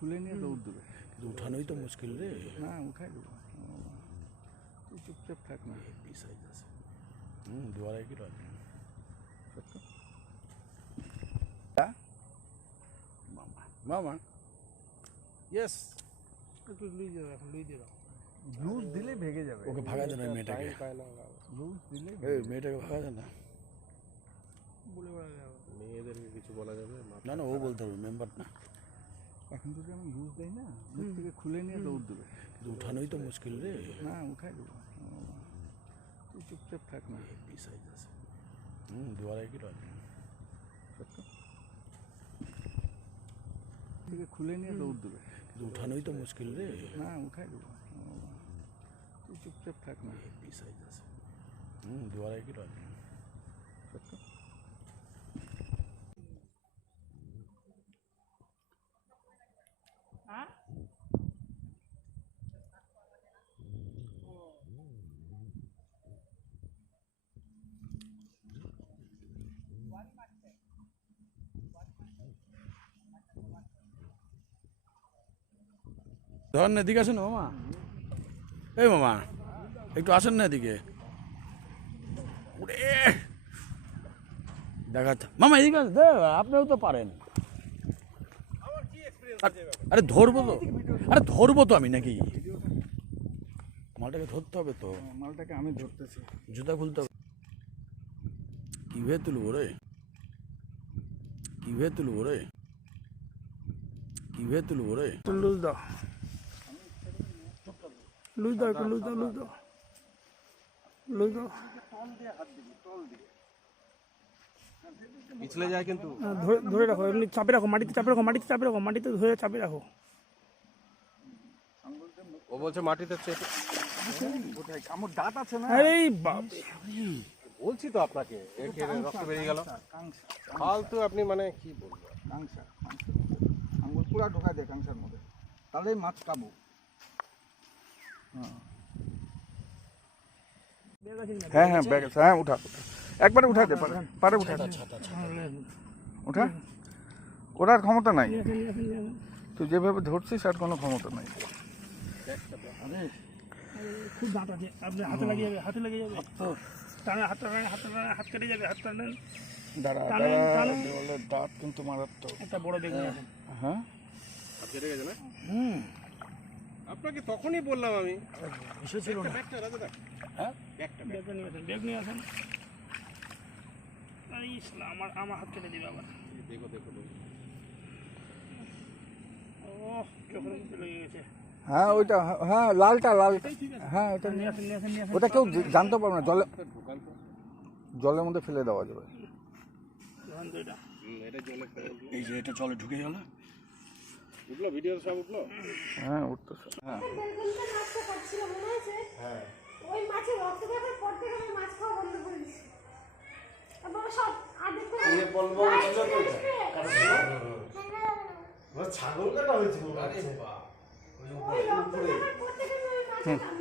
খুলে নিয়ে দৌড় দেবে। কিন্তু উঠানোই তো মুশকিল রে। না উঠাই দেবো, তুই চুপচাপ থাক না। হেভি সাইজ আছে। দুয়ারাই কি রয় মামা মামা ইয়েস একটু লুই যাবে, এখন লুই দিয়ে দাও। লুজ দিলে ভেঙে যাবে। ওকে ভাগা যায় না মেয়েটাকে। লুজ দিলে এই মেয়েটাকে ভাগা যায় না। বলে বেড়া যাবে, মেয়েদেরকে কিছু বলা যাবে না না ও বলতে হবে মেম্বার না। এখন যদি আমি লুজ দেই না, লুজ থেকে খুলে নিয়ে দৌড় দেবে। কিন্তু উঠানোই তো মুশকিল রে। না উঠাই দেবো, তুই চুপচাপ থাক না। হেভি সাইজ আছে। দুয়ারাই কি রয় থেকে খুলে নিয়ে দৌড় দেবে। কিন্তু উঠানোই তো মুশকিল রে। না উঠাই দেবো, তুই চুপচাপ থাক না। হেভি সাইজ আছে। দুয়ারাই কি রয় ধরেন না এদিকে আসেন মামা। এই মামা একটু আসেন না এদিকে। দেখাচ্ছে মামা এদিকে আসেন, আপনিও তো পারেন। আরে ধরবো তো, আরে ধরবো তো আমি নাকি। মালটাকে ধরতে হবে তো। মালটাকে আমি ধরতেছি। জুতা খুলতে হবে। কিভাবে তুলবো রে, কিভাবে তুলবো রে, কিভাবে তুলবো রে। লুজ দাও, লুজ দাও, একটু লুজ দাও, লুজ দাও, লুজ দাও। পিছলে যায় কিন্তু ধরে ধরে রাখো, এমনি চাপে রাখো, মাটিতে চাপে রাখো, মাটিতে চাপে রাখো, মাটিতে ধরে চাপে রাখো। ও বলছে মাটিতে চেপে। আমার দাঁত আছে না। আরে বাপ, বলছি তো আপনাকে রক্ত বেরিয়ে গেল। ফালতু আপনি মানে কি বলবো। কাংসা আঙুল পুরা ঢোকা দে কাংসার মধ্যে, তাহলেই মাছ খাবো। হ্যাঁ হ্যাঁ ব্যাগ আছে, হ্যাঁ উঠা, একবারে উঠা দে, পারে উঠা দে, উঠা। ওটার ক্ষমতা নাই, তুই যেভাবে ধরছিস আর কোনো ক্ষমতা নাই। খুব দাঁত আছে, আপনি হাতে লাগিয়ে যাবে, হাতে লেগে যাবে, টানে হাত টানে, হাত টানে, হাত কেটে যাবে, হাত টানেন। দাঁড়া দাঁড়া, দাঁত কিন্তু মারাত্মক। একটা বড় বেগুনি আছে। হ্যাঁ কেটে গেছে না। আপনাকে তখনই বললাম আমি। এসেছিল না। হ্যাঁ ব্যাগ নিয়ে আসেন। আমার হাত কেটে দিবে আবার। দেখো দেখো ও চোখের মধ্যে লেগে গেছে। হ্যাঁ ওইটা, হ্যাঁ লালটা, লালটা, হ্যাঁ ওটা নিয়ে আসেন, নিয়ে আসেন, নিয়ে আসেন। ওটা কেউ জানতে পারবে না, জলের মধ্যে ফেলে দেওয়া যাবে। এই যে এটা জলে ঢুকে গেল। উঠলো ভিডিও সব উঠলো। হ্যাঁ উঠতো। হ্যাঁ হ্যাঁ ওই মাছের রক্ত দেখার পর থেকে আমি মাছ খাওয়া বন্ধ করে দিয়েছি। তারপর সব আধেক করে এই বলবো ছিল তো এটা ছাগল কাটা হয়েছিল। আরে বাবা ওই উপরে রক্ত দেখার পর থেকে আমি মাছ খাই।